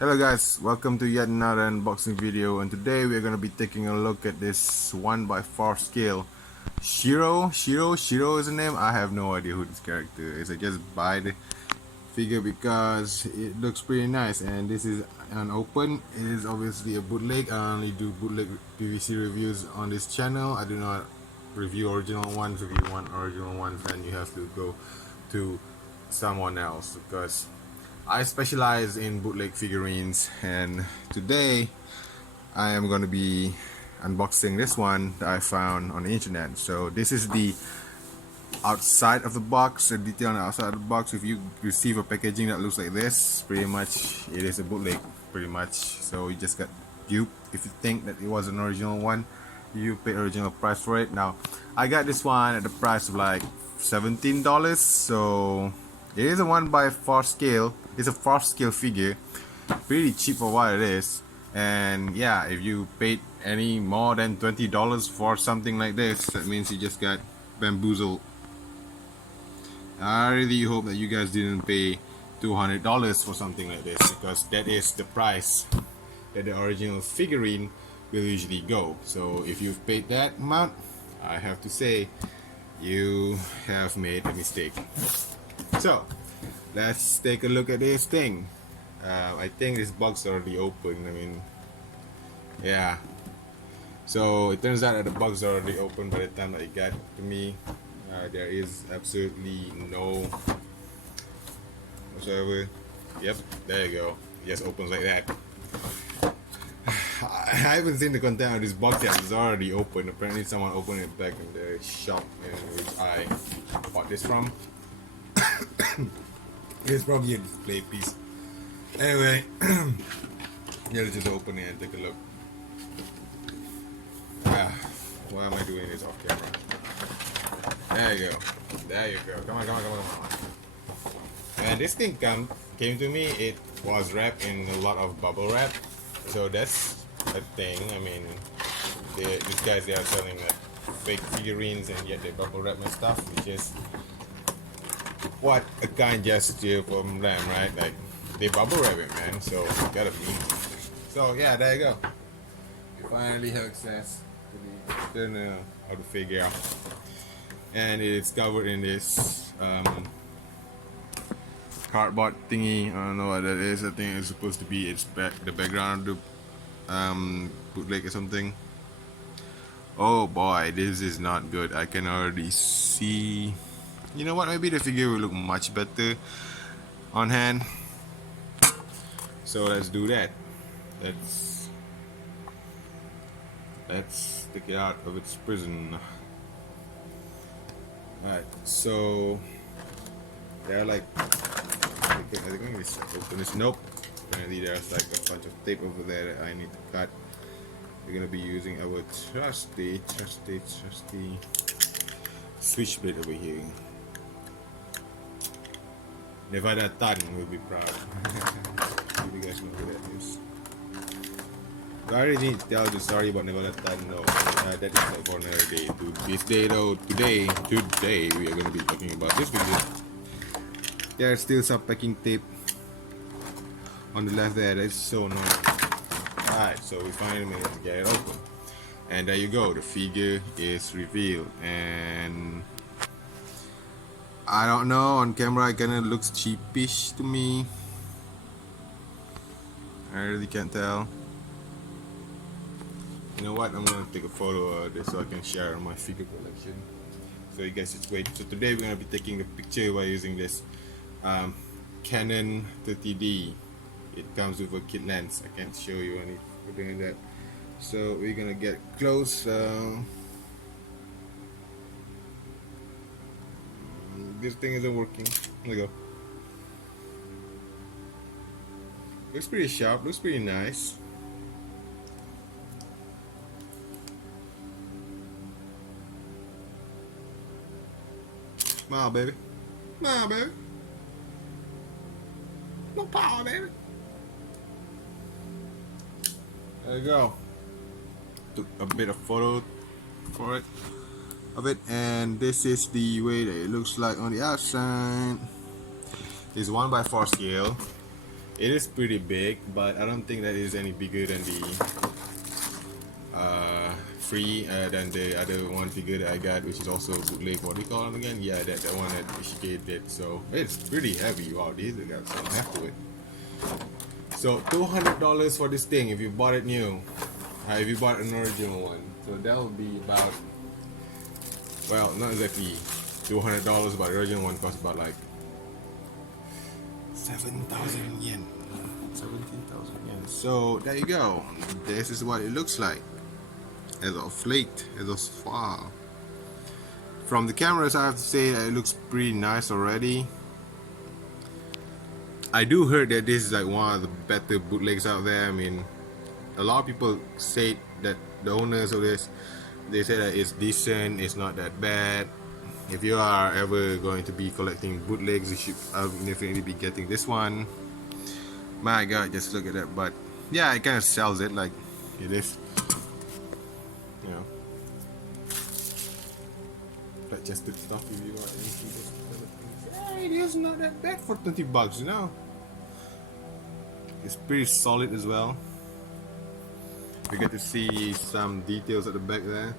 Hello guys, welcome to yet another unboxing video, and today we are going to be taking a look at this 1x4 scale Shiro is the name. I have no idea who this character is. I just buy the figure because it looks pretty nice, and this is unopened. It is obviously a bootleg. I only do bootleg PVC reviews on this channel. I do not review original ones. If you want original ones, then you have to go to someone else, because I specialize in bootleg figurines, and today I am going to be unboxing this one that I found on the internet. So this is the outside of the box, the detail on the outside of the box. If you receive a packaging that looks like this, pretty much it is a bootleg, pretty much. So you just got duped. If you think that it was an original one, you pay original price for it. Now I got this one at the price of like $17, so it is a 1x4 scale. It's a 4 scale figure, pretty cheap for what it is. And yeah, if you paid any more than $20 for something like this, that means you just got bamboozled. I really hope that you guys didn't pay $200 for something like this, because that is the price that the original figurine will usually go. So if you've paid that amount, I have to say you have made a mistake. So let's take a look at this thing. I think this box is already open. I mean, yeah. So it turns out that the box is already open by the time that it got to me. There is absolutely no whatsoever. Yep, there you go. It just opens like that. I haven't seen the content of this box yet. It's already open. Apparently someone opened it back in the shop in which I bought this from. It's probably a display piece. Anyway, yeah, let's just open it and take a look. Why am I doing this off camera? There you go. There you go. Come on. And this thing came to me. It was wrapped in a lot of bubble wrap. So that's a thing. I mean, these guys, they are selling fake figurines, and yet they bubble wrap and stuff, which is what a kind gesture from them, right? Like, they bubble wrap it, man. So gotta be. So yeah, there you go. You finally have access to the external of the figure, and it's covered in this cardboard thingy. I don't know what that is. I think it's supposed to be the background of the bootleg or something. Oh boy, this is not good. I can already see. You know what? Maybe the figure will look much better on hand. So let's do that. Let's take it out of its prison. Alright, so there are like, I think it's open this. Nope. Apparently there's like a bunch of tape over there that I need to cut. We're gonna be using our trusty switchblade over here. Nevada Tan will be proud. You guys know who that is. I already need to tell you sorry about Nevada Tan. No, that is like for another day. This day though, today we are gonna be talking about this video. There's still some packing tape on the left there. That's so annoying. Alright, so we finally managed to get it open. And there you go, the figure is revealed. And I don't know, on camera it kinda looks cheapish to me. I really can't tell. You know what, I'm gonna take a photo of this so I can share on my figure collection. So you guys just wait. So today we're gonna be taking the picture by using this Canon 30D. It comes with a kit lens. I can't show you any for doing that. So we're gonna get close. This thing isn't working. There we go. Looks pretty sharp. Looks pretty nice. Smile, baby. Smile, baby. No power, baby. There you go. Took a bit of photo for it of it, and this is the way that it looks like on the outside. It's 1x4 scale. It is pretty big, but I don't think that is any bigger than the than the other one figure that I got, which is also bootleg. What do you call them again? Yeah, that one that Ishike did. So it's pretty heavy. Wow, these got some heft to it. So $200 for this thing if you bought it new. If you bought an original one, so that will be about, well, not exactly $200, but the original one costs about like 7,000 yen. 17,000 yen. So there you go. This is what it looks like as of late, as of far. From the cameras, I have to say that it looks pretty nice already. I do heard that this is like one of the better bootlegs out there. I mean, a lot of people say that the owners of this, they say that it's decent, it's not that bad. If you are ever going to be collecting bootlegs, you should definitely be getting this one. My god, just look at that. But yeah, it kind of sells it like it is, you know, like just the stuff if you want anything. Hey, it is not that bad for 20 bucks, you know. It's pretty solid as well. We get to see some details at the back there.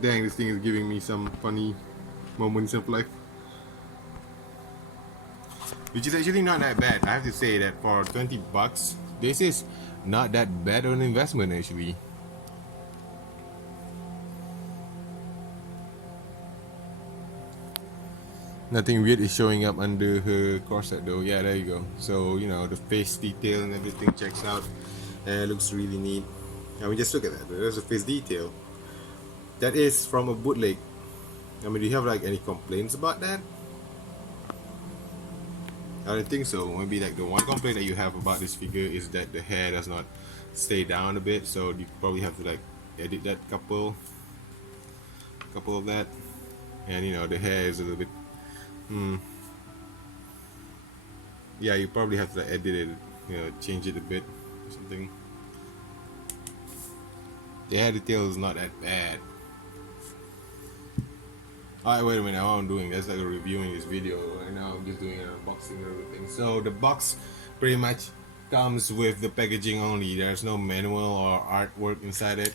Dang, this thing is giving me some funny moments of life. Which is actually not that bad. I have to say that for 20 bucks, this is not that bad of an investment actually. Nothing weird is showing up under her corset though. Yeah, there you go. So, you know, the face detail and everything checks out. And it looks really neat. I mean, just look at that. There's a face detail. That is from a bootleg. I mean, do you have like any complaints about that? I don't think so. Maybe like the one complaint that you have about this figure is that the hair does not stay down a bit. So you probably have to like edit that couple of that. And you know, the hair is a little bit yeah, you probably have to like, edit it, you know, change it a bit or something. The hair detail is not that bad. Alright, wait a minute, what I'm doing, that's like reviewing this video. Right now I'm just doing an unboxing and everything. So the box pretty much comes with the packaging only. There's no manual or artwork inside it.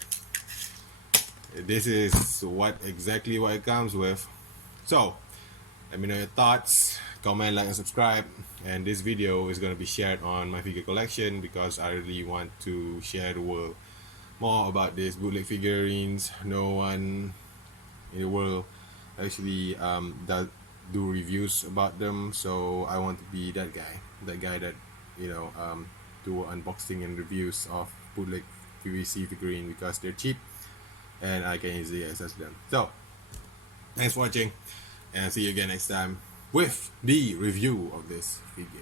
This is exactly what it comes with. So let me know your thoughts, comment, like, and subscribe. And this video is going to be shared on my figure collection because I really want to share the world more about these bootleg figurines. No one in the world actually do reviews about them, so I want to be that guy that, you know, do unboxing and reviews of bootleg PVC figurine because they're cheap and I can easily access them. So thanks for watching, and I'll see you again next time with the review of this figure.